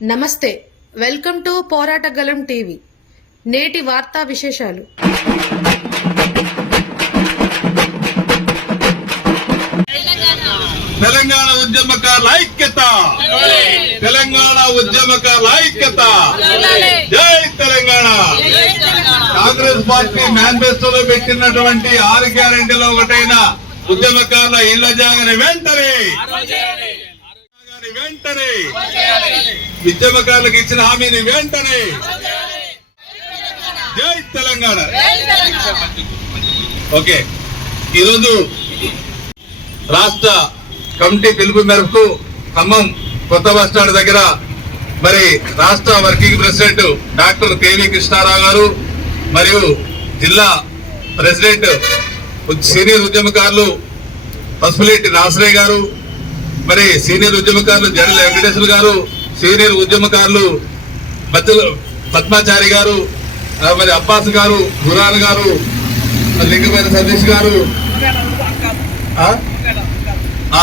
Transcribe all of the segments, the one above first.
నమస్తే, welcome to పోరాటగలం TV. నేటి వార్తా విశేషాలు. తెలంగాణ ఉద్యమకారుల ఐక్యత, తెలంగాణ ఉద్యమకారుల ఐక్యత, జై తెలంగాణ. కాంగ్రెస్ పార్టీ మేనిఫెస్టోలో పెట్టినటువంటి 6 గ్యారెంటీలో ఒకటైన ఉద్యమకారుల ఇళ్ల జాగని వెంటనే ఉద్యమకారులకు ఇచ్చిన హామీని వెంటనే జై తెలంగాణ. ఓకే, ఈరోజు రాష్ట్ర కమిటీ పిలుపు మేరకు ఖమ్మం కొత్త బస్టాండ్ దగ్గర మరి రాష్ట్ర working president doctor K V Krishnarao గారు మరియు జిల్లా ప్రెసిడెంట్ సీనియర్ ఉద్యమకారులు పసుపులేటి నాసరయ్య గారు, మరి సీనియర్ ఉద్యమకారులు జడల వెంకటేశ్వర గారు, సీనియర్ ఉద్యమకారులు పద్మాచారి గారు, మరి అబ్బాస్ గారు, గురాన్ గారు, లింగపేట సతీష్ గారు,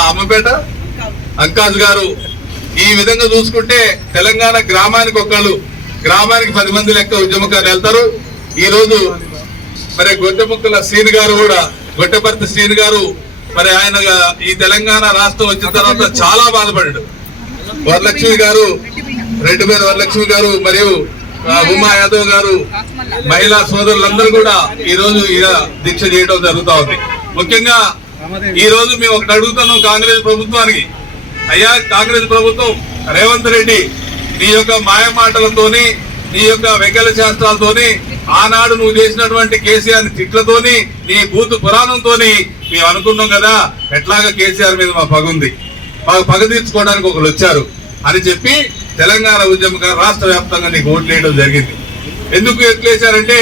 అమ్మపేట అంకాజ్ గారు, ఈ విధంగా చూసుకుంటే తెలంగాణ గ్రామానికి ఒకళ్ళు, గ్రామానికి 10 మంది లెక్క ఉద్యమకారులు వెళ్తారు. ఈ రోజు మరి గొడ్డముక్కల శ్రీని గారు కూడా, గొడ్డపర్తి శ్రీని గారు, మరి ఆయన ఈ తెలంగాణ రాష్ట్రం వచ్చిన తర్వాత చాలా బాధపడ్డాడు. వరలక్ష్మి గారు, రెడ్డిపేట వరలక్ష్మి గారు మరియు ఉమా యాదవ్ గారు, మహిళా సోదరులందరూ కూడా ఈ రోజు దీక్ష చేయడం జరుగుతూ ఉంది. ముఖ్యంగా ఈ రోజు మేము ఒకటి అడుగుతున్నాం కాంగ్రెస్ ప్రభుత్వానికి. అయ్యా కాంగ్రెస్ ప్రభుత్వం, రేవంత్ రెడ్డి నీ యొక్క మాయ మాటలతోని, నీ యొక్క వెంకల శాస్త్రాలతోని, ఆనాడు నువ్వు చేసినటువంటి కేసీఆర్ తిట్లతోని, నీ బూతు పురాణంతోని మేము అనుకున్నాం కదా ఎట్లాగా కేసీఆర్ మీద మా పగుంది, మాకు పగ తీర్చుకోవడానికి ఒకరు వచ్చారు అని చెప్పి తెలంగాణ ఉద్యమకారు రాష్ట్ర వ్యాప్తంగా నీకు ఓట్లు వేయడం జరిగింది. ఎందుకు ఎట్లేశారంటే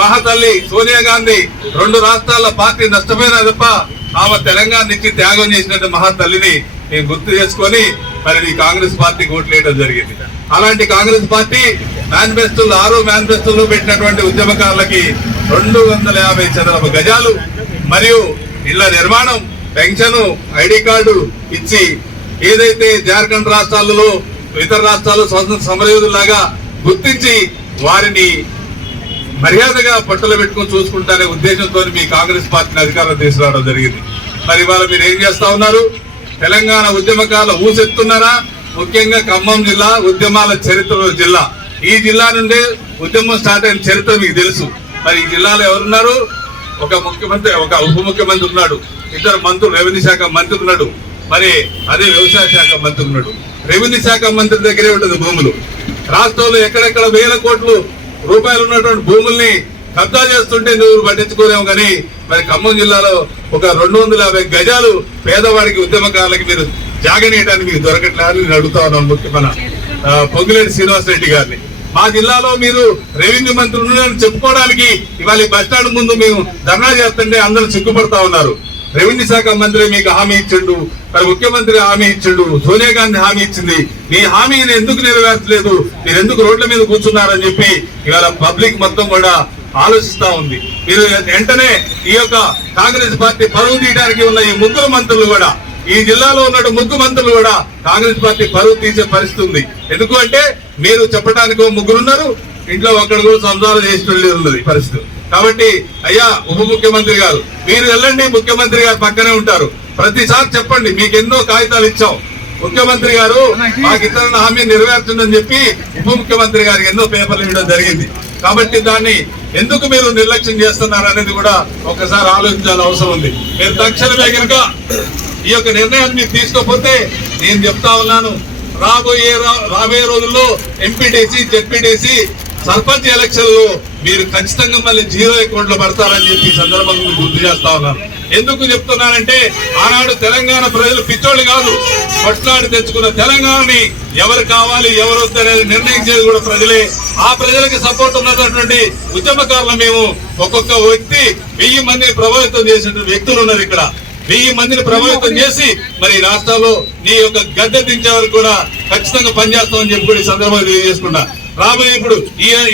మహాతల్లి సోనియా గాంధీ 2 రాష్ట్రాల పార్టీ నష్టపోయినా తప్ప ఆమె తెలంగాణ నుంచి త్యాగం చేసినట్టు మహాతల్లిని నేను గుర్తు చేసుకొని మరి కాంగ్రెస్ పార్టీకి ఓట్లు వేయడం జరిగింది. అలాంటి కాంగ్రెస్ పార్టీ మేనిఫెస్టోలో 6 మేనిఫెస్టోలో పెట్టినటువంటి ఉద్యమకారులకి 250 చదరపు గజాలు మరియు ఇళ్ల నిర్మాణం, పెన్షన్, ఐడి కార్డు ఇచ్చి ఏదైతే జార్ఖండ్ రాష్ట్రాలలో ఇతర రాష్ట్రాలు స్వతంత్ర సమరయోధులాగా గుర్తించి వారిని మర్యాదగా పట్టులో పెట్టుకుని చూసుకుంటానే ఉద్దేశంతో మీ కాంగ్రెస్ పార్టీని అధికారం తీసుకురావడం జరిగింది. మరి ఇవాళ మీరు ఏం చేస్తా ఉన్నారు? తెలంగాణ ఉద్యమకారులు ఊసెత్తున్నారా? ముఖ్యంగా ఖమ్మం జిల్లా ఉద్యమాల చరిత్ర జిల్లా. ఈ జిల్లా నుండే ఉద్యమం స్టార్ట్ అయిన చరిత్ర మీకు తెలుసు. మరి ఈ జిల్లాలో ఎవరున్నారు? ఒక ముఖ్యమంత్రి, ఒక ఉప ముఖ్యమంత్రి ఉన్నాడు, 2 మంత్రులు, రెవెన్యూ శాఖ మంత్రి ఉన్నాడు, మరి అదే వ్యవసాయ శాఖ మంత్రి ఉన్నాడు. రెవెన్యూ శాఖ మంత్రి దగ్గరే ఉంటుంది భూములు. రాష్ట్రంలో ఎక్కడెక్కడ 1000 కోట్ల రూపాయలు ఉన్నటువంటి భూముల్ని కబ్జా చేస్తుంటే నువ్వు పట్టించుకోలేము. కానీ మరి ఖమ్మం జిల్లాలో ఒక 250 గజాలు పేదవాడికి, ఉద్యమకారులకి మీరు జాగనేయడానికి మీకు దొరకట్లేదని నేను అడుగుతా ఉన్నాను మన పొంగులేటి శ్రీనివాస్ రెడ్డి గారిని. మా జిల్లాలో మీరు రెవెన్యూ మంత్రి ఉన్నారని చెప్పుకోవడానికి ఇవాళ బస్టాండ్ ముందు మేము ధర్నా చేస్తుంటే అందరూ సిగ్గుపడతా ఉన్నారు. రెవెన్యూ శాఖ మంత్రి మీకు హామీ ఇచ్చిండు, మరి ముఖ్యమంత్రి హామీ ఇచ్చిండు, సోనియా గాంధీ హామీ ఇచ్చింది. మీ హామీని ఎందుకు నెరవేర్చలేదు, మీరు ఎందుకు రోడ్ల మీద కూర్చున్నారని చెప్పి ఇవాళ పబ్లిక్ మొత్తం కూడా ఆలోచిస్తా ఉంది. మీరు వెంటనే ఈ యొక్క కాంగ్రెస్ పార్టీ పరువు తీయడానికి ఉన్న ఈ 3 మంత్రులు కూడా, ఈ జిల్లాలో ఉన్న 3 మంత్రులు కూడా కాంగ్రెస్ పార్టీ పరువు తీసే పరిస్థితి ఉంది. ఎందుకు అంటే మీరు చెప్పడానికి 3 ఉన్నారు, ఇంట్లో ఒక్కడు కూడా సంసారం చేసి ఉన్నది పరిస్థితి. కాబట్టి అయ్యా ఉప ముఖ్యమంత్రి గారు, మీరు వెళ్ళండి, ముఖ్యమంత్రి గారు పక్కనే ఉంటారు. ప్రతిసారి చెప్పండి, మీకు ఎన్నో కాగితాలు ఇచ్చాం, ముఖ్యమంత్రి గారు మాకు ఇతరుల హామీ నెరవేర్చుందని చెప్పి ఉప ముఖ్యమంత్రి గారికి ఎన్నో పేపర్లు ఇవ్వడం జరిగింది. కాబట్టి దాన్ని ఎందుకు మీరు నిర్లక్ష్యం చేస్తున్నారు అనేది కూడా ఒకసారి ఆలోచించాల్సిన అవసరం ఉంది. మీరు తక్షణమే కనుక ఈ యొక్క నిర్ణయాన్ని మీరు తీసుకోకపోతే నేను చెప్తా ఉన్నాను, రాబోయే రోజుల్లో ఎంపీటీసీ, జెడ్పీటీసీ, సర్పంచ్ ఎలక్షన్లో మీరు ఖచ్చితంగా మళ్ళీ 0 అకౌంట్లో పడతారని చెప్పి సందర్భంగా గుర్తు చేస్తా ఉన్నాను. ఎందుకు చెప్తున్నానంటే ఆనాడు తెలంగాణ ప్రజలు పిచ్చోళ్ళు కాదు, కొట్లాడి తెచ్చుకున్న తెలంగాణని ఎవరు కావాలి ఎవరు వద్దనేది నిర్ణయించేది కూడా ప్రజలే. ఆ ప్రజలకు సపోర్ట్ ఉన్నటువంటి ఉద్యమకారులు మేము. ఒక్కొక్క వ్యక్తి 1000 మందిని ప్రభావితం చేసిన వ్యక్తులు ఉన్నారు ఇక్కడ. 1000 మందిని ప్రభావితం చేసి మరి రాష్ట్రంలో నీ యొక్క గద్దె దించే వరకు కూడా ఖచ్చితంగా పనిచేస్తామని చెప్పి కూడా ఈ సందర్భంగా తెలియజేసుకున్నా. రాబోయే ఇప్పుడు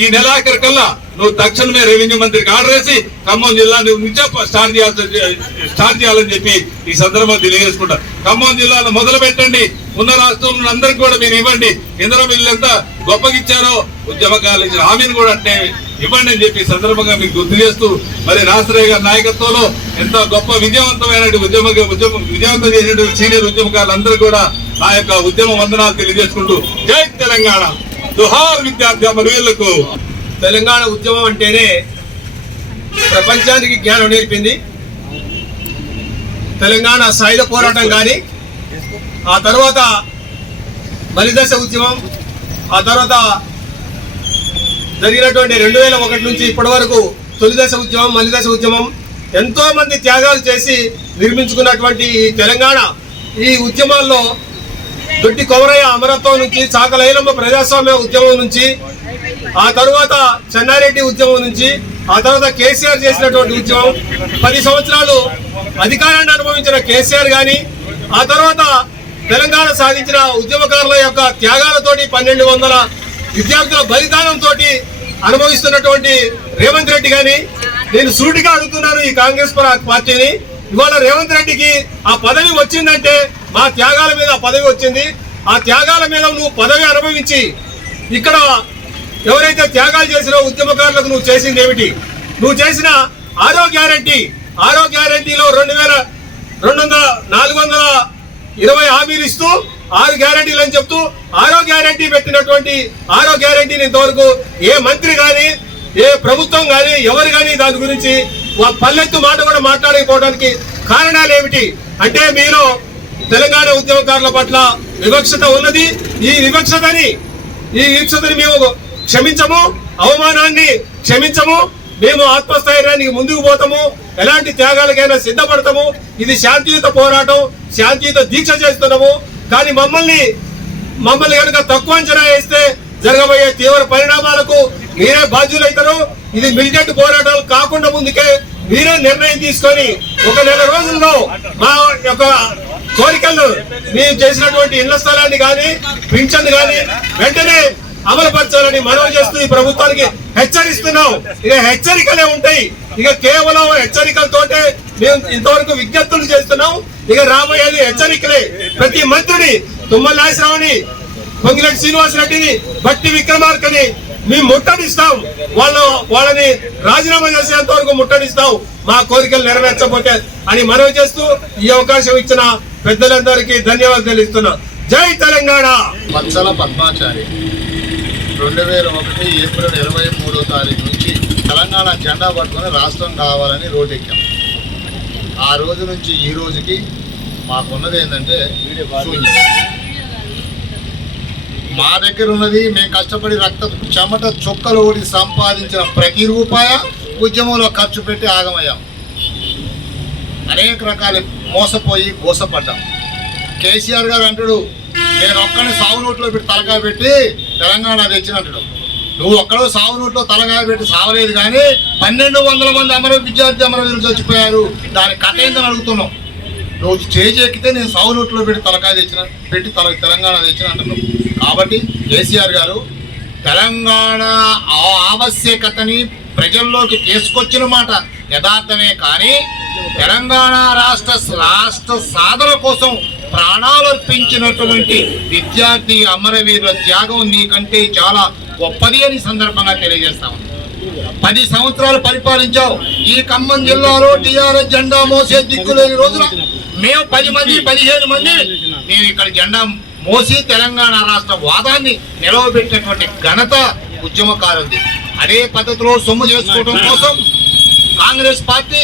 ఈ నెలాఖరు కల్లా నువ్వు తక్షణమే రెవెన్యూ మంత్రికి ఆర్డర్ వేసి ఖమ్మం జిల్లా నుంచే స్టార్ట్ చేయాలని చెప్పి ఈ సందర్భంగా తెలియజేసుకుంటా. ఖమ్మం జిల్లాలో మొదలు పెట్టండి, ఉన్న రాష్ట్రంలో అందరికి కూడా మీరు ఇవ్వండి. ఇందులో వీళ్ళు ఎంత గొప్పగిచ్చారో ఉద్యమకారులు ఇచ్చిన హామీని కూడా అంటే ఇవ్వండి అని చెప్పి సందర్భంగా మీకు గుర్తు చేస్తూ, మరి రాష్ట్రయ్య గారి నాయకత్వంలో ఎంత గొప్ప విజయవంతం చేసినటువంటి సీనియర్ ఉద్యమకారులందరూ కూడా నా యొక్క ఉద్యమ వందనాలు తెలియజేసుకుంటూ జై తెలంగాణ, జోహార్ విద్యార్థి అమరవీరులకు. తెలంగాణ ఉద్యమం అంటేనే ప్రపంచానికి జ్ఞానం నేర్పింది. తెలంగాణ సాయుధ పోరాటం కానీ, ఆ తర్వాత మలిదశ ఉద్యమం, ఆ తర్వాత జరిగినటువంటి 2001 నుంచి ఇప్పటి వరకు తొలిదశ ఉద్యమం, మలిదశ ఉద్యమం, ఎంతో మంది త్యాగాలు చేసి నిర్మించుకున్నటువంటి ఈ తెలంగాణ, ఈ ఉద్యమాల్లో దొడ్డి కొమరయ్య అమరత్వం నుంచి, చాకలైలమ్మ ప్రజాస్వామ్య ఉద్యమం నుంచి, ఆ తర్వాత చెన్నారెడ్డి ఉద్యమం నుంచి, ఆ తర్వాత కేసీఆర్ చేసినటువంటి ఉద్యమం, 10 సంవత్సరాలు అధికారాన్ని అనుభవించిన కేసీఆర్ గాని, ఆ తర్వాత తెలంగాణ సాధించిన ఉద్యమకారుల యొక్క త్యాగాలతోటి 1200 విద్యార్థుల బలిదానంతో అనుభవిస్తున్నటువంటి రేవంత్ రెడ్డి గాని, నేను సూటిగా అడుగుతున్నాను ఈ కాంగ్రెస్ పార్టీని, ఇవాళ రేవంత్ రెడ్డికి ఆ పదవి వచ్చిందంటే మా త్యాగాల మీద ఆ పదవి వచ్చింది. ఆ త్యాగాల మీద నువ్వు పదవి అనుభవించి ఇక్కడ ఎవరైతే త్యాగాలు చేసినా ఉద్యమకారులకు నువ్వు చేసింది ఏమిటి? నువ్వు చేసిన ఆరో గ్యారంటీలో 420 హామీలు ఇస్తూ 6 గ్యారంటీలు అని చెప్తూ ఆరో గ్యారంటీ పెట్టినటువంటి ఆరో గ్యారంటీని ఇంతవరకు ఏ మంత్రి కానీ, ఏ ప్రభుత్వం కానీ, ఎవరు కానీ దాని గురించి పల్లెత్తు మాట కూడా మాట్లాడకపోవడానికి కారణాలు ఏమిటి అంటే, మీలో తెలంగాణ ఉద్యమకారుల పట్ల వివక్షత ఉన్నది. ఈ వివక్షతని మేము క్షమించము, అవమానాన్ని క్షమించము, మేము ఆత్మస్థైర్యానికి ముందుకు పోతాము, ఎలాంటి త్యాగాలకైనా సిద్ధపడతాము. ఇది శాంతియుత పోరాటం, శాంతియుత దీక్ష చేస్తున్నాము. కానీ మమ్మల్ని కనుక తక్కువ అంచనా వేస్తే జరగబోయే తీవ్ర పరిణామాలకు మీరే బాధ్యులైతారు. ఇది మిలిటెంట్ పోరాటాలు కాకుండా ముందుకే మీరే నిర్ణయం తీసుకొని 1 నెల రోజుల్లో మా యొక్క కోరికలను, మేము చేసినటువంటి ఇళ్ల స్థలాన్ని కానీ, పింఛన్ కానీ వెంటనే అమలుపరచాలని మనవి చేస్తూ ఈ ప్రభుత్వానికి హెచ్చరిస్తున్నాం. ఇక హెచ్చరికలే ఉంటాయి, ఇక కేవలం హెచ్చరికలతోటే మేము ఇంతవరకు విజ్ఞప్తులు చేస్తున్నాం. ఇక రాబోయేది హెచ్చరికలే. ప్రతి మంత్రిని, తుమ్మల నాగేశ్వరరావుని, పొంగిరెడ్డి శ్రీనివాసరెడ్డిని, బట్టి విక్రమార్కని మేము ముట్టడిస్తాం. వాళ్ళని రాజీనామా చేసేంత వరకు ముట్టడిస్తాం, మా కోరికలు నెరవేర్చకపోతే అని మనవి చేస్తూ ఈ అవకాశం ఇచ్చిన పెద్దలందరికీ ధన్యవాదాలు తెలుస్తున్నా. జై తెలంగాణ. వత్సల పద్మాచారి 2001 ఏప్రిల్ 23వ తారీఖు నుంచి తెలంగాణ జెండా పట్టుకొని రాష్ట్రం కావాలని రోడ్డెక్కాం. ఆ రోజు నుంచి ఈ రోజుకి మాకున్నది ఏంటంటే శూన్యం. మా దగ్గర ఉన్నది మేము కష్టపడి రక్త చెమట చుక్కలు ఓడి సంపాదించిన ప్రతి రూపాయ ఉద్యమంలో ఖర్చు పెట్టి ఆగమయ్యాం. అనేక రకాల మోసపోయి గోసపడ్డాం. కేసీఆర్ గారు అంటాడు, నేను ఒక్కడిని సాగు నోట్లో పెట్టి తలకాయ పెట్టి తెలంగాణ తెచ్చినట్టు. నువ్వు ఒక్కడో సాగు నోట్లో తలకాయ పెట్టి సావలేదు, కానీ 1200 మంది విద్యార్థి అమరవీరులు చచ్చిపోయారు. దాని కథ ఏందని అడుగుతున్నావు. నువ్వు స్టేజ్ ఎక్కితే నేను సాగు నోట్లో పెట్టి తలకాయ పెట్టి తెలంగాణ తెచ్చిన అంటున్నావు. కాబట్టి కేసీఆర్ గారు తెలంగాణ ఆవశ్యకతని ప్రజల్లోకి తీసుకొచ్చిన మాట యథార్థమే, కానీ తెలంగాణ రాష్ట్ర సాధన కోసం ప్రాణాలర్పించినటువంటి విద్యార్థి అమరవీరుల త్యాగం నీకంటే చాలా గొప్పది అని సందర్భంగా తెలియజేస్తాము. 10 సంవత్సరాలు పరిపాలించావు. ఈ ఖమ్మం జిల్లాలో టీఆర్ఎస్ జెండా మోసే దిక్కులేని రోజున మేము 10 మంది 15 మంది మేము ఇక్కడ జెండా మోసి తెలంగాణ రాష్ట్ర వాదాన్ని నిలవబెట్టినటువంటి ఘనత ఉద్యమకారుంది. అదే పద్ధతిలో సొమ్ము చేసుకోవడం కోసం కాంగ్రెస్ పార్టీ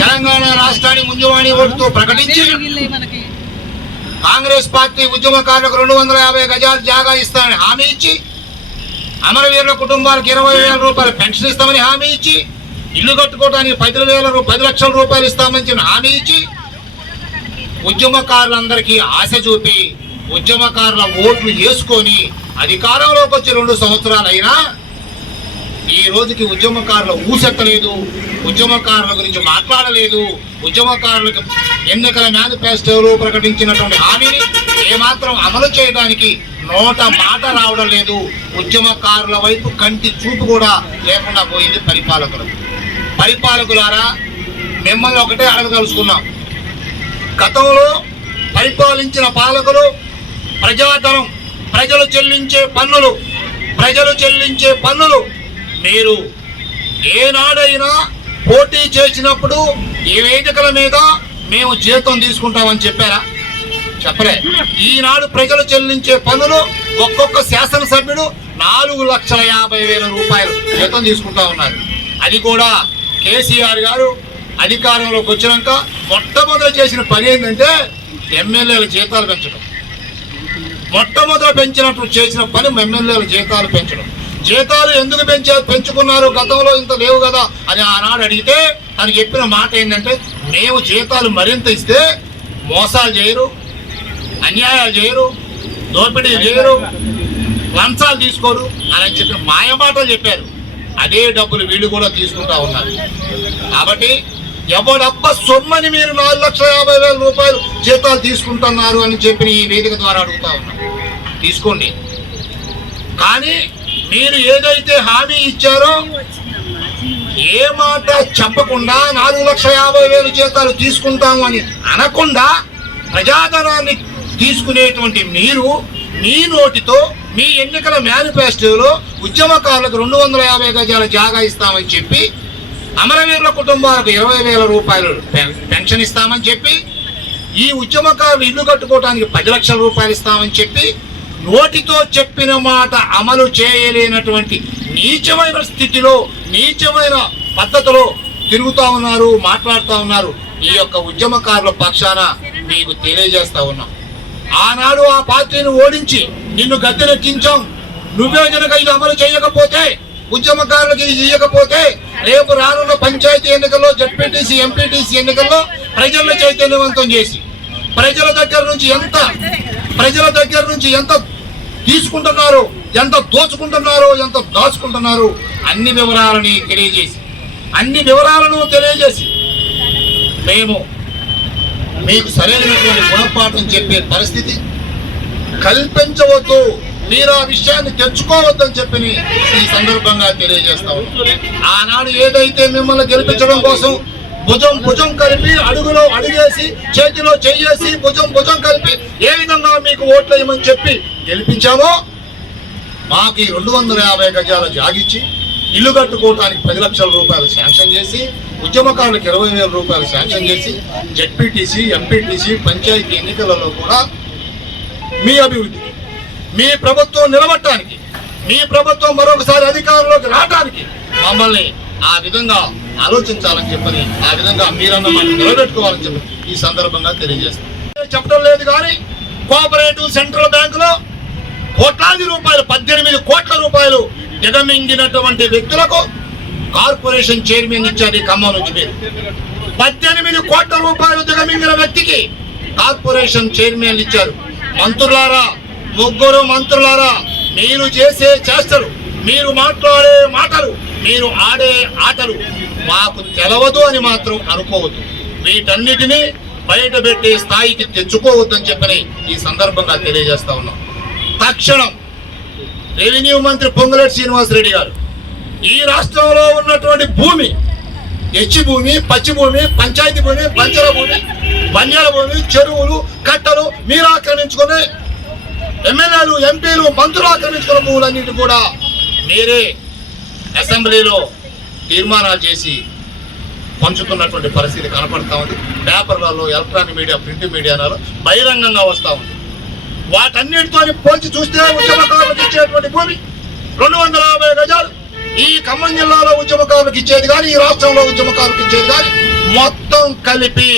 తెలంగాణ రాష్ట్రాన్ని ముంజువాణి ఓటుతో ప్రకటించి కాంగ్రెస్ పార్టీ ఉద్యమకారులకు 250 గజాలు జాగా ఇస్తామని హామీ ఇచ్చి, అమరవీరుల కుటుంబాలకు 20,000 రూపాయలు పెన్షన్ ఇస్తామని హామీ ఇచ్చి, ఇల్లు కట్టుకోవడానికి 10 లక్షల రూపాయలు ఇస్తామని హామీ ఇచ్చి, ఉద్యమకారులందరికీ ఆశ చూపి ఉద్యమకారుల ఓట్లు వేసుకొని అధికారంలోకి వచ్చి 2 సంవత్సరాలు అయినా ఈ రోజుకి ఉద్యమకారుల ఊసెత్తలేదు, ఉద్యమకారుల గురించి మాట్లాడలేదు. ఉద్యమకారులకు ఎన్నికల మేనిఫెస్టోలో ప్రకటించినటువంటి హామీని ఏమాత్రం అమలు చేయడానికి నోట మాట రావడం లేదు. ఉద్యమకారుల వైపు కంటి చూపు కూడా లేకుండా పోయింది పరిపాలకులారా, మిమ్మల్ని ఒకటే అడగదలుచుకున్నాం. గతంలో పరిపాలించిన పాలకులు ప్రజాధనం, ప్రజలు చెల్లించే పన్నులు మీరు ఏనాడైనా పోటీ చేసినప్పుడు ఈ వేదికల మీద మేము జీతం తీసుకుంటామని చెప్పారా? చెప్పలే. ఈనాడు ప్రజలు చెల్లించే పన్నులు ఒక్కొక్క శాసనసభ్యుడు 4,50,000 రూపాయలు జీతం తీసుకుంటా ఉన్నారు. అది కూడా కేసీఆర్ గారు అధికారంలోకి వచ్చినాక మొట్టమొదటి చేసిన పని ఏంటంటే ఎమ్మెల్యేల జీతాలు పెంచడం. మొట్టమొదటి చేసిన పని ఎమ్మెల్యేల జీతాలు పెంచడం. జీతాలు ఎందుకు పెంచుకున్నారు, గతంలో ఇంత లేవు కదా అని ఆనాడు అడిగితే తను చెప్పిన మాట ఏంటంటే, మేము జీతాలు మరింత ఇస్తే మోసాలు చేయరు, అన్యాయాలు చేయరు, దోపిడీ చేయరు, లంచాలు తీసుకోరు అని చెప్పిన మాయమాటలు చెప్పారు. అదే డబ్బులు వీళ్ళు కూడా తీసుకుంటా ఉన్నారు. కాబట్టి ఎవడబ్బ సొమ్మని మీరు 4,50,000 రూపాయలు జీతాలు తీసుకుంటున్నారు అని చెప్పి ఈ వేదిక ద్వారా అడుగుతా ఉన్నారు. తీసుకోండి, కానీ మీరు ఏదైతే హామీ ఇచ్చారో ఏ మాట చెప్పకుండా 4,50,000 జీతాలు తీసుకుంటాము అని అనకుండా ప్రజాధనాన్ని తీసుకునేటువంటి మీరు మీ నోటితో మీ ఎన్నికల మేనిఫెస్టోలో ఉద్యమకారులకు 250 గజాల జాగా ఇస్తామని చెప్పి, అమరవీరుల కుటుంబాలకు 20,000 రూపాయలు పెన్షన్ ఇస్తామని చెప్పి, ఈ ఉద్యమకారులు ఇల్లు కట్టుకోవడానికి 10 లక్షల రూపాయలు ఇస్తామని చెప్పి, నోటితో చెప్పిన మాట అమలు చేయలేనటువంటి నీచమైన స్థితిలో, నీచమైన పద్ధతిలో తిరుగుతూ ఉన్నారు, మాట్లాడుతూ ఉన్నారు. ఈ యొక్క ఉద్యమకారుల పక్షాన మీకు తెలియజేస్తా ఉన్నాం. ఆనాడు ఆ పార్టీని ఓడించి నిన్ను గద్దెనెక్కించాం. నువ్వే కనుక ఇది అమలు చేయకపోతే, ఉద్యమకారులకు ఇది ఇవ్వకపోతే, రేపు రానున్న పంచాయతీ ఎన్నికల్లో, జడ్పీటీసీ, ఎంపీటీసీ ఎన్నికల్లో ప్రజలను చైతన్యవంతం చేసి ప్రజల దగ్గర నుంచి ఎంత తీసుకుంటున్నారో, ఎంత దోచుకుంటున్నారో, ఎంత దాచుకుంటున్నారో అన్ని వివరాలను తెలియజేసి మేము మీకు సరైనటువంటి గుణపాఠం చెప్పే పరిస్థితి కల్పించవద్దు, మీరు ఆ విషయాన్ని తెచ్చుకోవద్దని చెప్పి ఈ సందర్భంగా తెలియజేస్తా ఉన్నాం. ఆనాడు ఏదైతే మిమ్మల్ని గెలిపించడం కోసం భుజం కలిపి, అడుగులో అడుగేసి, చేతిలో చెయ్యేసి, భుజం కలిపి ఏ విధంగా మీకు ఓట్లు వేయమని చెప్పి గెలిపించామో, మాకు 250 గజాల జాగిచ్చి ఇల్లు కట్టుకోవడానికి 10 లక్షల రూపాయలు శాంక్షన్ చేసి, ఉద్యమకారులకు 20,000 రూపాయలు శాంక్షన్ చేసి, జడ్పీటీసీ, ఎంపీటీసీ, పంచాయతీ ఎన్నికలలో కూడా మీ అభివృద్ధికి, మీ ప్రభుత్వం నిలబడటానికి, మీ ప్రభుత్వం మరొకసారి అధికారంలోకి రావడానికి మమ్మల్ని ఆ విధంగా ఆలోచించాలని చెప్పని, ఆ విధంగా మీరన్న మనం నిలబెట్టుకోవాలని చెప్పి ఈ సందర్భంగా తెలియజేస్తాం. చెప్పడం లేదు కానీ కోఆపరేటివ్ సెంట్రల్ బ్యాంకులో కోట్లాది రూపాయలు, 18 కోట్ల రూపాయలు దిగమింగినటువంటి వ్యక్తులకు కార్పొరేషన్ చైర్మన్ ఇచ్చారు. ఖమ్మం నుంచి మీరు 18 కోట్ల రూపాయలు దిగమింగిన వ్యక్తికి కార్పొరేషన్ చైర్మన్ ఇచ్చారు. ముగ్గురు మంత్రులారా, మీరు చేసే చేష్టలు, మీరు మాట్లాడే మాటలు, మీరు ఆడే ఆటలు మాకు తెలవదు అని మాత్రం అనుకోవద్దు. వీటన్నిటినీ బయటపెట్టే స్థాయికి తెచ్చుకోవద్దని చెప్పని ఈ సందర్భంగా తెలియజేస్తా ఉన్నాం. తక్షణం రెవెన్యూ మంత్రి పొంగులేటి శ్రీనివాసరెడ్డి గారు ఈ రాష్ట్రంలో ఉన్నటువంటి భూమి, ఎచ్చి భూమి, పచ్చి భూమి, పంచాయతీ భూమి, పంచల భూమి, వన్యాల భూమి, చెరువులు, కట్టలు మీరు ఆక్రమించుకుని, ఎమ్మెల్యేలు, ఎంపీలు, మంత్రులు ఆక్రమించుకున్న భూములన్నిటి కూడా మీరే అసెంబ్లీలో తీర్మానాలు చేసి పంచుతున్నటువంటి పరిస్థితి కనపడతా ఉంది. పేపర్లలో, ఎలక్ట్రానిక్ మీడియా, ప్రింట్ మీడియాలో బహిరంగంగా వస్తూ ఉంది. వాటన్నిటితో పోల్చి చూస్తే ఉద్యమకారులకు ఇచ్చేటువంటి భూమి 250 గజాలు ఈ ఖమ్మం జిల్లాలో ఉద్యమకారులకు ఇచ్చేది కానీ, ఈ రాష్ట్రంలో ఉద్యమకారులకు ఇచ్చేది కానీ మొత్తం కలిపి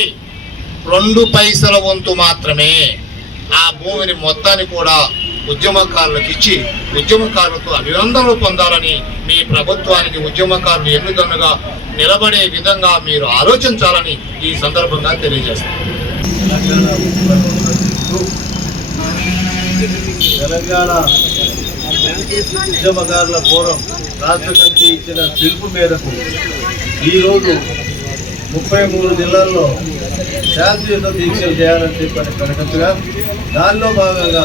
2 పైసల వంతు మాత్రమే. ఆ భూమిని మొత్తాన్ని కూడా ఉద్యమకారులకు ఇచ్చి ఉద్యమకారులతో అభినందనలు పొందాలని, మీ ప్రభుత్వానికి ఉద్యమకారులు ఎన్నుదన్నుగా నిలబడే విధంగా మీరు ఆలోచించాలని ఈ సందర్భంగా తెలియజేస్తాను. తెలంగాణ ఉద్యమకారుల ఫోరం రాష్ట్ర కమిటీ ఇచ్చిన పిలుపు మేరకు ఈరోజు 33 జిల్లాల్లో శాంతియుత దీక్షలు చేయాలని చెప్పని ప్రకటించగా, దానిలో భాగంగా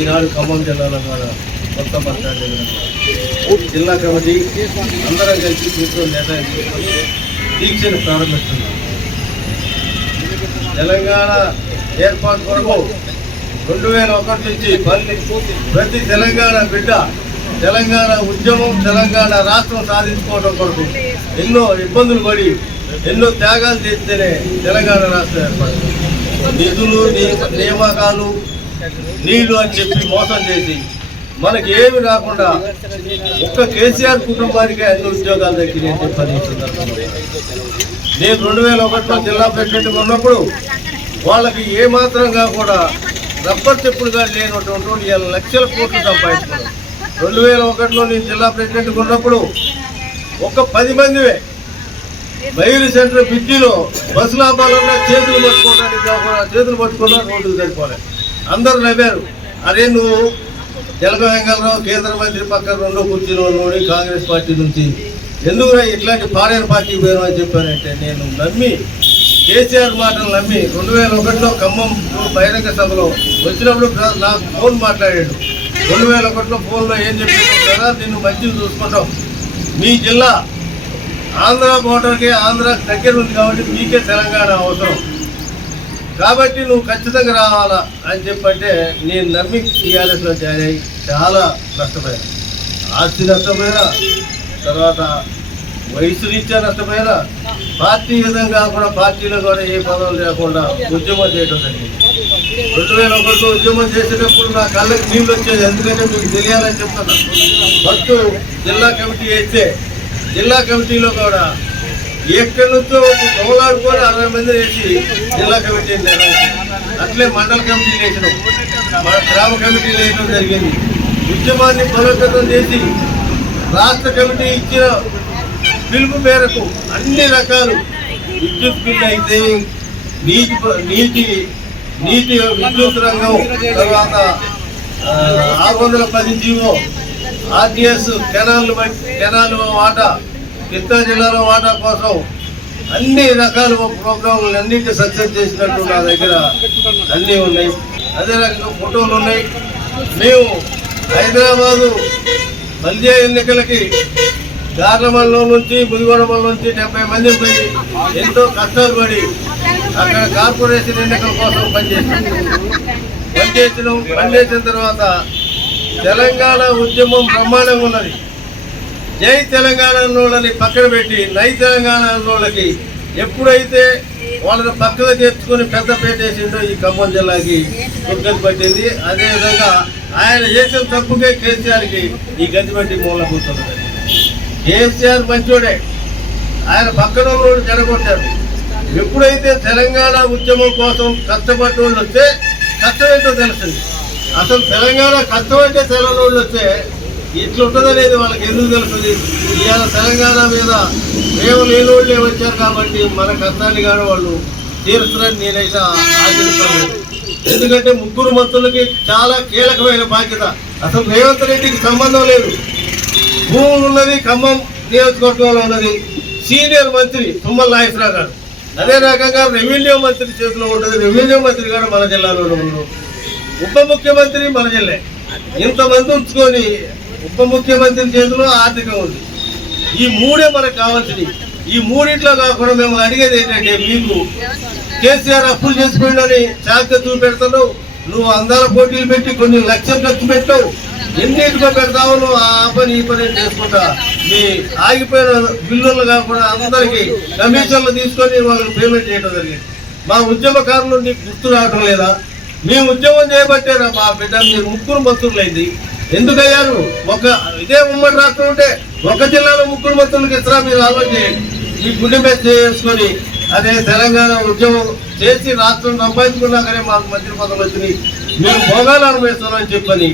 ఈనాడు ఖమ్మం జిల్లాలో కూడా కొత్త బస్ స్టాండ్ జిల్లా కమిటీ అందరం కలిసి కూర్చొని నిర్ణయం తీసుకొని దీక్షను ప్రారంభిస్తున్నాం. తెలంగాణ ఏర్పాటు కొరకు 2001 నుంచి ప్రతి తెలంగాణ బిడ్డ తెలంగాణ ఉద్యమం, తెలంగాణ రాష్ట్రం సాధించుకోవడం కొరకు ఎన్నో ఇబ్బందులు పడి ఎన్నో త్యాగాలు చేస్తేనే తెలంగాణ రాష్ట్రం ఏర్పడింది. నిధులు, నియామకాలు, నీళ్లు అని చెప్పి మోసం చేసి మనకి ఏమి రాకుండా ఒక్క కేసీఆర్ కుటుంబానికి అన్ని ఉద్యోగాలు దక్కినాయని చెప్పని నేను 2001లో జిల్లా ప్రెసిడెంట్గా ఉన్నప్పుడు వాళ్ళకి ఏమాత్రంగా కూడా రబ్బర్ చెప్పుడుగా లేనటువంటి లక్షల కోట్లు సంపాదించుకున్నాను. 2001లో నేను జిల్లా ప్రెసిడెంట్గా ఉన్నప్పుడు ఒక 10 మందివే బయలు సెంటర్ బ్రిడ్జిలో బస్సులు ఆపాలన్నా చేతులు పట్టుకున్నా రోడ్డు సరిపోలేదు. అందరూ నవ్వారు. అరే నువ్వు జలగ వెంకటరావు కేంద్ర మంత్రి పక్కన 2 కుర్చీలో కాంగ్రెస్ పార్టీ నుంచి ఎందుకురా ఇట్లాంటి ఫారెన్ పార్టీకి పోయాను అని చెప్పానంటే నేను నమ్మి కేసీఆర్ మాటలు నమ్మి 2001లో ఖమ్మం బహిరంగ సభలో వచ్చినప్పుడు నాకు ఫోన్ మాట్లాడాడు. 2001లో ఫోన్లో ఏం చెప్పారు, నిన్ను మంచిగా చూసుకుంటాం, మీ జిల్లా ఆంధ్ర బోర్డర్కి ఆంధ్ర దగ్గర ఉంది కాబట్టి మీకే తెలంగాణ అవసరం కాబట్టి నువ్వు ఖచ్చితంగా రావాలా అని చెప్పంటే నేను నమ్మి టీఆర్ఎస్లో జాయిన్ అయ్యి చాలా నష్టపోయాను. ఆస్తి నష్టపోయినా, తర్వాత వయసు రీత్యా నష్టపోయినా, పార్టీ విధంగా కూడా పార్టీలో కూడా ఏ పదవులు లేకుండా ఉద్యమం చేయడం జరిగింది. 2001లో ఉద్యమం చేసేటప్పుడు నా కళ్ళకి నీళ్ళు వచ్చేది. ఎందుకంటే మీకు తెలియాలని చెప్తున్నా. ఫస్ట్ జిల్లా కమిటీ వేస్తే జిల్లా కమిటీలో కూడా ఎక్కడి నుంచో దోలాడుకొని 60 మంది వేసి జిల్లా కమిటీని నిర్వహించారు. అట్లే మండల కమిటీలు వేసినాం, గ్రామ కమిటీలు వేయడం జరిగింది. ఉద్యమాన్ని బలోపేతం చేసి రాష్ట్ర కమిటీ ఇచ్చిన పిలుపు మేరకు అన్ని రకాలు విద్యుత్ బిల్లు అయితే నీటి విద్యుత్ రంగం, తర్వాత 610 జీవో, ఆర్టీఎస్ కెనాల్ వాటా, కృష్ణా జిల్లాలో వాటా కోసం అన్ని రకాల ప్రోగ్రాంలు అన్నింటినీ సక్సెస్ చేసినట్టు నా దగ్గర అన్నీ ఉన్నాయి. అదే రకంగా ఫోటోలు ఉన్నాయి. మేము హైదరాబాదు మధ్య ఎన్నికలకి గార్లమల్లం నుంచి ముదిగొండమల్ల నుంచి 70 మంది పోయి ఎంతో కష్టాలు పడి అక్కడ కార్పొరేషన్ ఎన్నికల కోసం పనిచేసిన తర్వాత తెలంగాణ ఉద్యమం బ్రహ్మాండంగా ఉన్నది. జై తెలంగాణ అన్నోళ్ళని పక్కన పెట్టి నై తెలంగాణ అన్నోళ్ళకి ఎప్పుడైతే వాళ్ళని పక్కన చేర్చుకొని పెద్ద పేట వేసిండో ఈ ఖమ్మం జిల్లాకి దుర్గతి పట్టింది. అదేవిధంగా ఆయన చేసిన తప్పుకే కేసీఆర్కి ఈ గతి పట్టి మూల కూర్చున్నది. కేసీఆర్ మంచోడే, ఆయన పక్కన వాళ్ళు జరగొట్టారు. ఎప్పుడైతే తెలంగాణ ఉద్యమం కోసం కష్టపడ్డ వాళ్ళు వస్తే కష్టం ఏంటో తెలుస్తుంది. అసలు తెలంగాణ కష్టం అంటే తెలంగాణ వాళ్ళు వస్తే ఇట్లుంటుందనేది వాళ్ళకి ఎందుకు తెలుస్తుంది. ఇవాళ తెలంగాణ మీద ప్రేమ లేని వాళ్ళే వచ్చారు కాబట్టి మన కష్టాన్ని కానీ వాళ్ళు తీరుస్తారని నేనైతే ఆశిస్తాను. ఎందుకంటే 3 మంత్రులకి చాలా కీలకమైన బాధ్యత. అసలు రేవంత్ రెడ్డికి సంబంధం లేదు. భూములు ఉన్నది ఖమ్మం నియోజకవర్గంలో ఉన్నది. సీనియర్ మంత్రి తుమ్మల నాగేశ్వరరావు గారు, అదే రకంగా రెవెన్యూ మంత్రి చేతిలో ఉంటుంది. రెవెన్యూ మంత్రి గారు మన జిల్లాలో ఉన్నారు. ఉప ముఖ్యమంత్రి మన జిల్లా. ఇంతమంది ఉంచుకొని ఉప ముఖ్యమంత్రి చేతిలో ఆర్థికం ఉంది. ఈ 3 మనకు కావాల్సింది. ఈ 3 కాకుండా మేము అడిగేది ఏంటంటే, మీకు కేసీఆర్ అప్పులు చేసిపోయిందని చాక్య చూపెడతావు, నువ్వు అందాల పోటీలు పెట్టి కొన్ని లక్షలు ఖర్చు పెట్టావు, ఎన్నింటికో పెడతావు, నువ్వు ఆ పని ఈ పని చేసుకుంటా మీ ఆగిపోయిన బిల్లులు కాకుండా అందరికీ కమిషన్లు తీసుకొని వాళ్ళకి పేమెంట్ చేయడం జరిగింది. మా ఉద్యమకారులు నీకు గుర్తు రావడం లేదా? మేము ఉద్యమం చేయబట్టారా మా బిడ్డ మీరు 3 మంత్రులైంది. ఎందుకయ్యారు? ఇదే ఉమ్మడి రాష్ట్రం ఉంటే ఒక జిల్లాలో 3 మంత్రులకు ఇస్తారా? మీరు ఆలోచన చేయండి. మీ గుండె మీద చేసుకొని అదే తెలంగాణ ఉద్యమం చేసి రాష్ట్రం సంపాదించుకున్నాకనే మాకు మంత్రి పదవులు వచ్చినాయి, మేము భోగాలు అనుభవిస్తున్నామని చెప్పని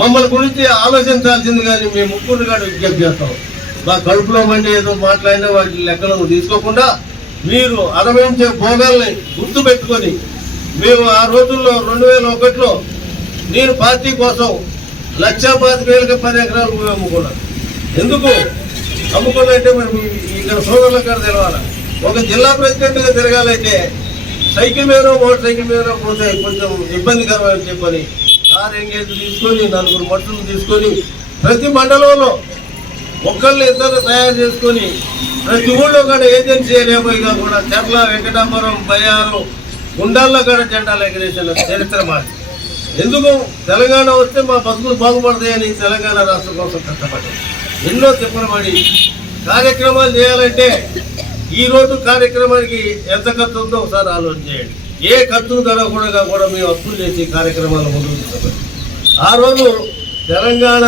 మమ్మల్ని గురించి ఆలోచించాల్సింది. కానీ మేము 3 కూడా విజ్ఞప్తి చేస్తాం. మా కడుపులో మండి ఏదో మాట్లాడినా వాటి లెక్కలు తీసుకోకుండా మీరు అనుభవించే భోగాల్ని గుర్తు పెట్టుకొని, మేము ఆ రోజుల్లో 2001లో నేను పార్టీ కోసం 1,25,000కి 10 ఎకరాలు భూమి అమ్ముకున్నాను. ఎందుకు అమ్ముకున్నాయంటే మరి ఇక్కడ సోదరులకు కూడా తెలవాలి. ఒక జిల్లా ప్రెసిడెంట్గా తిరగాలంటే సైకిల్ మీద మోటార్ సైకిల్ మీద పోతే కొంచెం ఇబ్బందికరమని చెప్పని సార్ ఎంగేజ్ తీసుకొని 4 మట్టులు తీసుకొని ప్రతి మండలంలో ఒకళ్ళు ఇద్దరు తయారు చేసుకొని ప్రతి ఊళ్ళో కూడా ఏజెన్సీ ఏరియాగా కూడా చర్ల, వెంకటాపురం, బయ్యారం, గుండాల్లో కూడా జెండాలు ఎగరేసిన చరిత్ర మాది. ఎందుకు తెలంగాణ వస్తే మా బతుకులు బాగుపడతాయని తెలంగాణ రాష్ట్రం కోసం కష్టపడి ఎన్నో తిప్పలపడి కార్యక్రమాలు చేయాలంటే ఈరోజు కార్యక్రమానికి ఎంత ఖర్చు ఉందో ఒకసారి ఆలోచన చేయండి. ఏ ఖర్చు జరగకుండా కూడా మేము అప్పులు చేసి కార్యక్రమాలు ముందుకు తీసుకుపోయి ఆ రోజు తెలంగాణ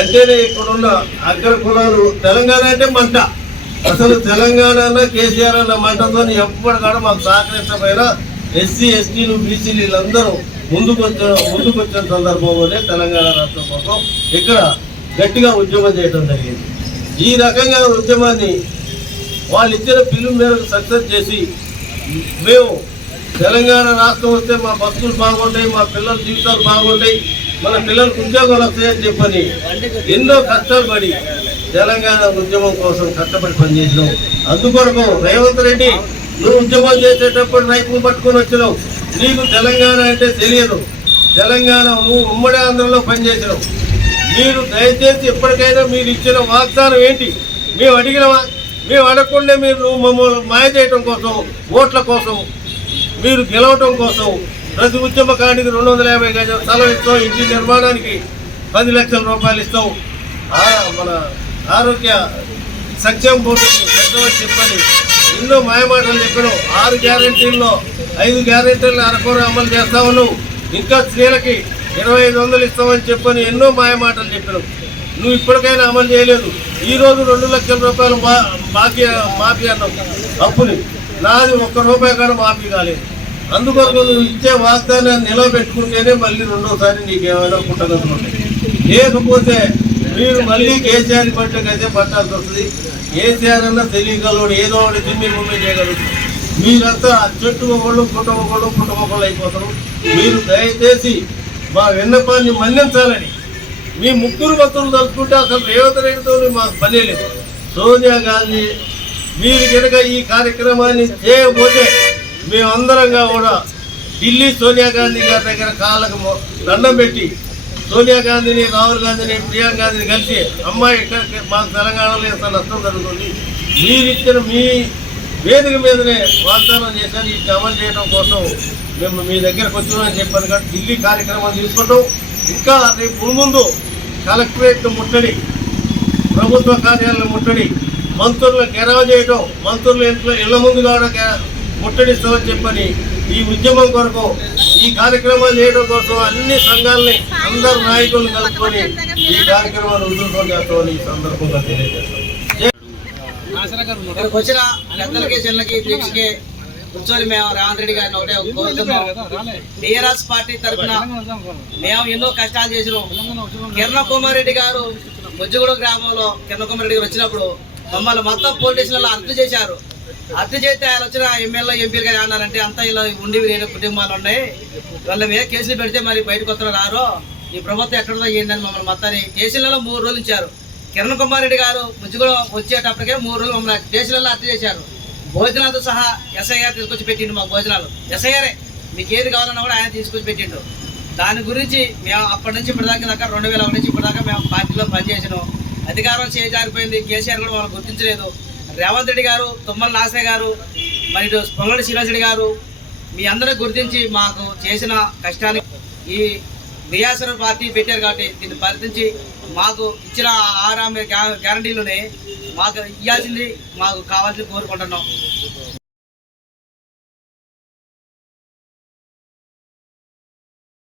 అంటేనే ఇక్కడున్న అగ్ర కులాలు తెలంగాణ అంటే మంట. అసలు తెలంగాణ అన్న కేసీఆర్ అన్న మంటతో ఎప్పటికాడ మాకు సహకరించకపోయినా ఎస్సీ, ఎస్టీలు, బీసీలు వీళ్ళందరూ ముందుకు వచ్చిన సందర్భంలోనే తెలంగాణ రాష్ట్రం కోసం ఇక్కడ గట్టిగా ఉద్యమం చేయడం జరిగింది. ఈ రకంగా ఉద్యమాన్ని వాళ్ళు ఇచ్చిన పిలుపు మేరకు సక్సెస్ చేసి మేము తెలంగాణ రాష్ట్రం వస్తే మా బతుకులు బాగుంటాయి, మా పిల్లల జీవితాలు బాగుంటాయి, మన పిల్లలకు ఉద్యోగాలు వస్తాయని చెప్పని ఎన్నో కష్టాలు పడి తెలంగాణ ఉద్యమం కోసం కష్టపడి పనిచేసినాం. అందుకొరకు రేవంత్ రెడ్డి నువ్వు ఉద్యమం చేసేటప్పుడు రైతులు పట్టుకొని వచ్చినావు, నీకు తెలంగాణ అంటే తెలియదు, తెలంగాణ నువ్వు ఉమ్మడి ఆంధ్రలో పనిచేసినావు. మీరు దయచేసి ఎప్పటికైనా మీరు ఇచ్చిన వాగ్దానం ఏంటి? మేము అడిగినవా? మేము అడగకుండా నువ్వు మమ్మల్ని మాయ చేయటం కోసం, ఓట్ల కోసం, మీరు గెలవటం కోసం ప్రతి ఉద్యమకానికి 250 గజాల స్థలం ఇస్తాం, ఇంటి నిర్మాణానికి 10 లక్షల రూపాయలు ఇస్తాం, మన ఆరోగ్య సంక్షేమ బోర్డుకి పెట్టమని చెప్పని ఎన్నో మాయమాటలు చెప్పినావు. 6 గ్యారెంటీల్లో 5 గ్యారెంటీలను అరకొర అమలు చేస్తా ఉన్నావు. ఇంకా స్త్రీలకి 2500 ఇస్తామని చెప్పని ఎన్నో మాయమాటలు చెప్పినావు. నువ్వు ఇప్పటికైనా అమలు చేయలేదు. ఈరోజు 2 లక్షల రూపాయలు మాఫీ అన్నావు అప్పుని, నాది 1 రూపాయి కూడా మాఫీ కాలేదు. అందుకొరకు నువ్వు ఇచ్చే వాగ్దానాన్ని నిలబెట్టుకుంటేనే మళ్ళీ రెండోసారి నీకేమైనా పుట్టగతులు ఉంటాయి. లేకపోతే మీరు మళ్ళీ కేసీఆర్ పట్టకైతే పట్టాల్సి వస్తుంది. కేసీఆర్ అన్న తెలియగలడు, ఏదో ఒకటి దిమ్మి ముమ్మి చేయగలుగుతుంది. మీరంతా చెట్టు ఒకళ్ళు, పుట్టమొక్కళ్ళు అయిపోతారు. మీరు దయచేసి మా విన్నపాన్ని మన్నించాలని మీ ముగ్గురు భక్తులు తలుచుకుంటే అసలు రేవంత్ రెడ్డితో మాకు పని లేదు. సోనియా గాంధీ మీరు కనుక ఈ కార్యక్రమాన్ని చేయకపోతే మేమందరంగా కూడా ఢిల్లీ సోనియా గాంధీ గారి దగ్గర కాళ్ళకు దండం పెట్టి సోనియా గాంధీని, రాహుల్ గాంధీని, ప్రియాంక గాంధీని కలిసి అమ్మాయి ఇక్కడ మాకు తెలంగాణలో ఎంత నష్టం జరుగుతుంది, మీరిచ్చిన మీ వేదిక మీదనే వాగ్దానం చేశారు, ఈ అమలు చేయడం కోసం మేము మీ దగ్గరకు వచ్చామని చెప్పాను. కానీ ఢిల్లీ కార్యక్రమం తీసుకుంటాం. ఇంకా రేపు ముందు కలెక్టరేట్ ముట్టడి, ప్రభుత్వ కార్యాలయం ముట్టడి, మంత్రులను గెరవ చేయడం, మంత్రుల ఇళ్ల ముందు కూడా ముట్టడిస్తామని చెప్పని ఈ ఉద్యమం కొరకు ఈ కార్యక్రమాలు చేయడం కోసం అన్ని సంఘాలని, అందరు నాయకులను కలుపుకొని ఈ కార్యక్రమాలు ఉద్యోగం చేస్తామని ఈ సందర్భంగా తెలియజేస్తాం. ఇక్కడికి వచ్చిన పెద్దలకి, చిన్నకి, దీక్షకి కూర్చొని మేము రేవంత్ రెడ్డి గారిని ఒకటే కోరుతున్నాం. టీఆర్ఎస్ పార్టీ తరఫున మేము ఎన్నో కష్టాలు చేసినాం. కిరణ్ కుమార్ రెడ్డి గారు ముజ్జగూడ గ్రామంలో కిరణ్ కుమార్ రెడ్డి గారు వచ్చినప్పుడు మమ్మల్ని మొత్తం పోలీస్ స్టేషన్లో అరెస్ట్ చేశారు. అరెస్ట్ చేస్తే ఆయన వచ్చిన ఎమ్మెల్యే, ఎంపీలు గారు ఏమన్నారంటే అంతా ఇలా ఉండి వేరే కుటుంబాలు ఉన్నాయి, వాళ్ళ మీద కేసులు పెడితే మరి బయటకు వస్తారు రారో, ఈ ప్రభుత్వం ఎక్కడో ఏంటని మమ్మల్ని మొత్తాన్ని స్టేషన్లలో 3 రోజులు ఇచ్చారు. కిరణ్ కుమార్ రెడ్డి గారు ముజ్జగూడ వచ్చేటప్పటికే 3 రోజులు మమ్మల్ని స్టేషన్లలో అరెస్ట్ చేశారు. భోజనాలతో సహా ఎస్ఐఆర్ తీసుకొచ్చి పెట్టిండు మాకు భోజనాలు. ఎస్ఐఆరే మీకు ఏది కావాలన్నా కూడా ఆయన తీసుకొచ్చి పెట్టిండు. దాని గురించి మేము అప్పటి నుంచి ఇప్పటిదాకా 2001 నుంచి ఇప్పటిదాకా మేము పార్టీలో పనిచేసినాం. అధికారం చేజారిపోయింది. కేసీఆర్ కూడా వాళ్ళు గుర్తించలేదు. రేవంత్ రెడ్డి గారు, తుమ్మల నాగేశ్వర గారు, మరి పొంగళి శ్రీనివాస్ రెడ్డి గారు మీ అందరూ గుర్తించి మాకు చేసిన కష్టాన్ని ఈ బిఆర్ఎస్ పార్టీ పెట్టారు కాబట్టి దీన్ని పరిధించి మాకు ఇచ్చిన 6 గ్యారంటీలోనే మాకు ఇవ్వాల్సింది మాకు కావాల్సింది కోరుకుంటున్నాం.